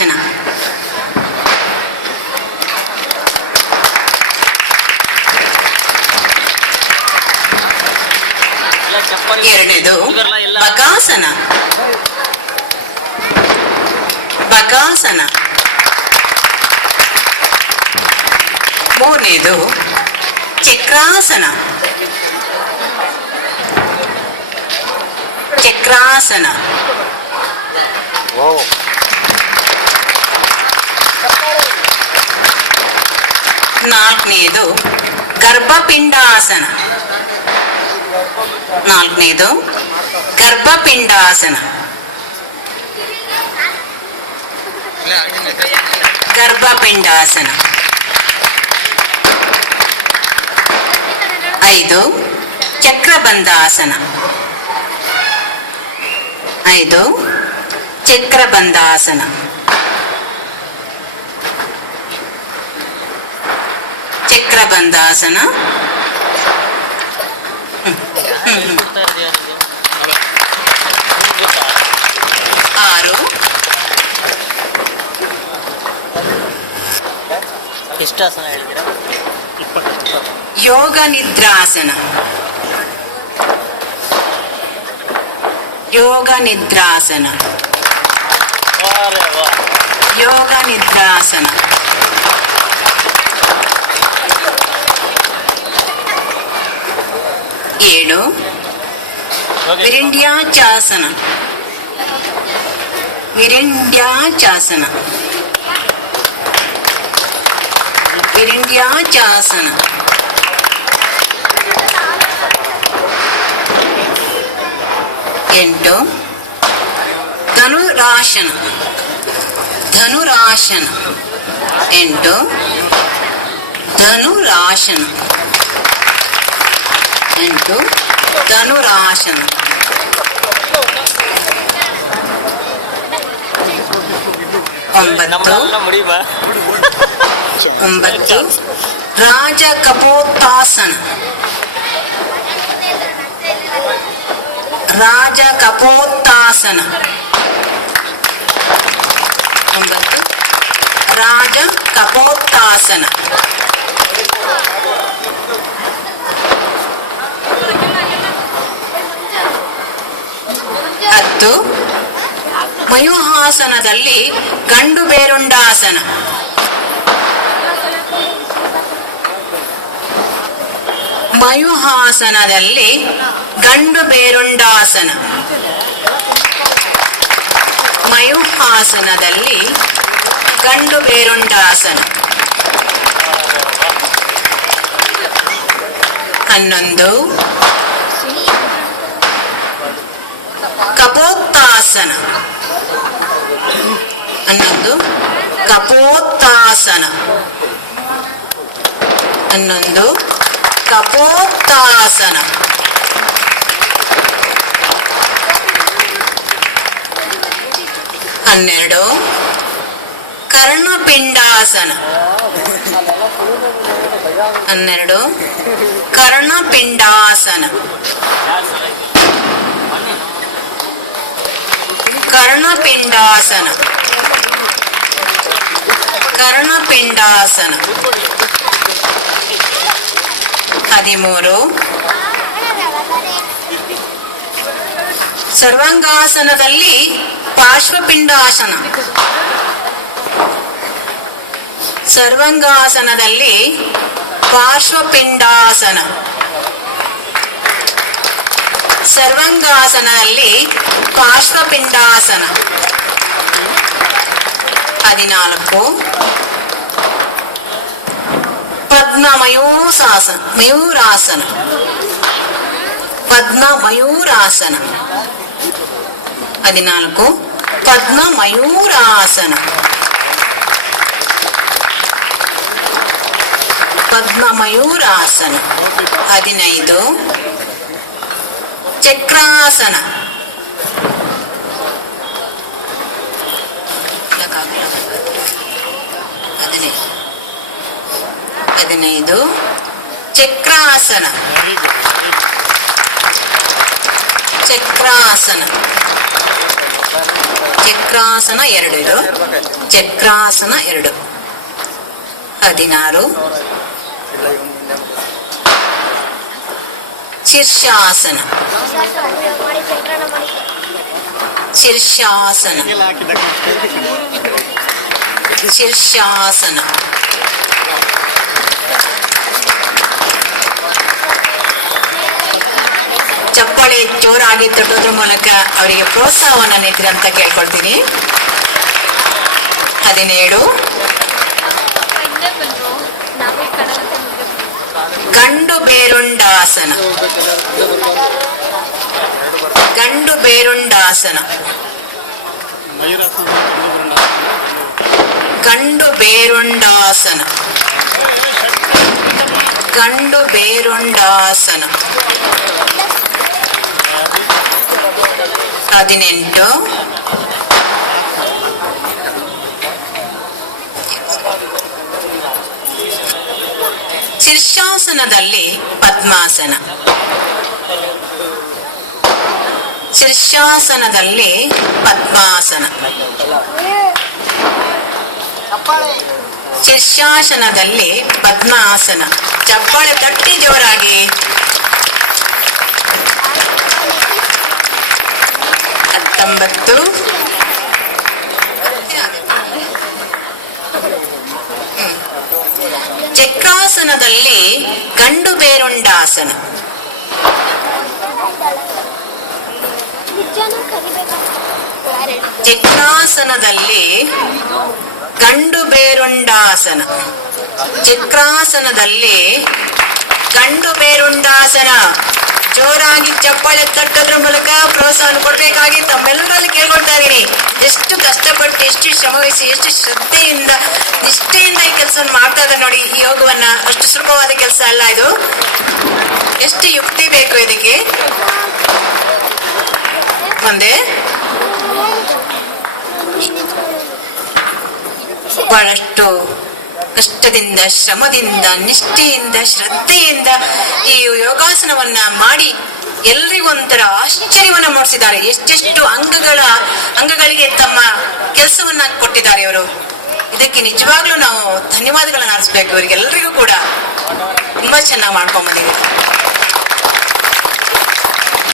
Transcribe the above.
ಪದ್ಮಾಸನ. ಎರಡನೇದು ಬಕಾಸನ. ಬಕಾಸನ. ಮೂರನೇದು ಚಕ್ರಾಸನ. ಚಕ್ರಾಸನ. ನಾಲ್ಕನೇದು ಗರ್ಭಪಿಂಡಾಸನ. ನಾಲ್ಕನೇದು ಗರ್ಭಪಿಂಡಾಸನ. ಗರ್ಭಪಿಂಡಾಸನ. 5 ಚಕ್ರಬಂಧಾಸನ. 5 ಚಕ್ರಬಂಧಾಸನ. ಚಕ್ರಬಂಧಾಸನ. 6 ಇಷ್ಟಾಸನ ಹೇಳಿದ್ದೀರಾ? ಯೋಗ ನಿದ್ರಾಸನ. ಯೋಗ ನಿದ್ರಾಸನ. ಯೋಗ ನಿದ್ರಾಸನ. 7 ವಿರಿಂಡ್ಯಾಚಾಸನ. ವಿರಿಂಡ್ಯಾಚಾಸನ. ವಿರಿಂಡ್ಯಾಚಾಸನ. 8 ಧನುರಾಸನ. ಧನುರಾಸನ. 8 ಧನುರಾಸನ. 8 ಧನುರಾಸನ. 9 ರಾಜಕಪೋತ್ತಾಸನ. ರಾಜಕಪೋತ್ತಾಸನ. 9 ರಾಜಕಪೋತ್ತಾಸನ. 10 ಮಯೂಹಾಸನದಲ್ಲಿ ಗಂಡು ಬೇರುಂಡಾಸನ. ಮಯೂಹಾಸನದಲ್ಲಿ ಗಂಡು ಬೇರುಂಡಾಸನ. ಮಯೂಹಾಸನದಲ್ಲಿ ಗಂಡು ಬೇರುಂಡಾಸನ. 11 ಕಪೋತ್ತಾಸನ. 11 ಕಪೋತ್ತಾಸನ. 11 ಕಪೋತ್ತಾಸನ. 12 ಕರ್ಣಪಿಂಡಾಸನ. 12 ಕರ್ಣಪಿಂಡಾಸನ. ಕರ್ಣಪಿಂಡಾಸನ. ಕರ್ಣಪಿಂಡಾಸನ. 13 ಸರ್ವಾಂಗಾಸನದಲ್ಲಿ ಪಾರ್ಶ್ವಪಿಂಡಾಸನ. ಸರ್ವಾಂಗಾಸನದಲ್ಲಿ ಪಾರ್ಶ್ವಪಿಂಡಾಸನ. ಸರ್ವಾಂಗಾಸನದಲ್ಲಿ ಪಾರ್ಶ್ವಪಿಂಡಾಸನ. 14 ಪದ್ಮಮಯೂರಾಸನ. ಮಯೂರಾಸನ. ಪದ್ಮಮಯೂರಾಸನ. 14 ಪದ್ಮಮಯೂರಾಸನ. ಪದ್ಮಮಯೂರಾಸನ. 15 ಚಕ್ರಾಸನ. 15 ಚಕ್ರಾಸನ. ಚಕ್ರಾಸನ. ಚಕ್ರಾಸನ 2 ಇದು. ಚಕ್ರಾಸನ 2. 16. ಶೀರ್ಷಾಸನ. ಶೀರ್ಷಾಸನ. ಶೀರ್ಷಾಸನ. ಚಪ್ಪಾಳೆ ಜೋರಾಗಿ ತಟ್ಟೋದ್ರ ಮೂಲಕ ಅವರಿಗೆ ಪ್ರೋತ್ಸಾಹವನ್ನು ನೀಡ್ತೀರ ಅಂತ ಕೇಳ್ಕೊಳ್ತೀನಿ. 17. ಗಂಡು ಬೇರುಂಡಾಸನ. ಗಂಡು ಬೇರುಂಡಾಸನ. ಗಂಡು ಬೇರುಂಡಾಸನ. ಗಂಡು ಬೇರುಂಡಾಸನ. 18. ಶೀರ್ಷಾಸನದಲ್ಲಿ ಪದ್ಮಾಸನ. ಶೀರ್ಷಾಸನದಲ್ಲಿ ಪದ್ಮಾಸನ. ಶೀರ್ಷಾಸನದಲ್ಲಿ ಪದ್ಮಾಸನ. ಚಪ್ಪಾಳೆ ತಟ್ಟಿ ಜೋರಾಗಿ. 19. ಚಕ್ರಾಸನದಲ್ಲಿ ಗಂಡು ಬೇರುಂಡಾಸನ. ಚಕ್ರಾಸನದಲ್ಲಿ ಗಂಡು ಬೇರುಂಡಾಸನ. ಚಕ್ರಾಸನದಲ್ಲಿ ಗಂಡು ಬೇರುಂಡಾಸನ. ಜೋರಾಗಿ ಚಪ್ಪಾಳೆ ತಟ್ಟೋದ್ರ ಮೂಲಕ ಪ್ರೋತ್ಸಾಹ ಕೊಡ್ಬೇಕಾಗಿ ತಮ್ಮೆಲ್ಲರಲ್ಲಿ ಕೇಳ್ಕೊಳ್ತಾ ಇದೀನಿ. ಎಷ್ಟು ಕಷ್ಟಪಟ್ಟು, ಎಷ್ಟು ಶ್ರಮವಹಿಸಿ, ಎಷ್ಟು ಶ್ರದ್ಧೆಯಿಂದ, ನಿಷ್ಠೆಯಿಂದ ಈ ಕೆಲಸವನ್ನು ಮಾಡ್ತಾ ಇದ್ದಾರೆ ನೋಡಿ. ಈ ಯೋಗವನ್ನ ಅಷ್ಟು ಸುಲಭವಾದ ಕೆಲಸ ಅಲ್ಲ ಇದು. ಎಷ್ಟು ಯುಕ್ತಿ ಬೇಕು ಇದಕ್ಕೆ. ಮುಂದೆ ಬಹಳಷ್ಟು ಕಷ್ಟದಿಂದ, ಶ್ರಮದಿಂದ, ನಿಷ್ಠೆಯಿಂದ, ಶ್ರದ್ಧೆಯಿಂದ ಈ ಯೋಗಾಸನವನ್ನ ಮಾಡಿ ಎಲ್ರಿಗೊಂಥರ ಆಶ್ಚರ್ಯವನ್ನ ಮೂಡಿಸಿದ್ದಾರೆ. ಎಷ್ಟೆಷ್ಟು ಅಂಗಗಳಿಗೆ ತಮ್ಮ ಕೆಲಸವನ್ನ ಕೊಟ್ಟಿದ್ದಾರೆ ಇವರು. ಇದಕ್ಕೆ ನಿಜವಾಗ್ಲೂ ನಾವು ಧನ್ಯವಾದಗಳನ್ನ ಅರ್ಪಿಸ್ಬೇಕು ಇವರಿಗೆಲ್ಲರಿಗೂ ಕೂಡ. ತುಂಬಾ ಚೆನ್ನಾಗಿ ಮಾಡ್ಕೊಂಡ್ ಬಂದಿದ್ದೀವಿ.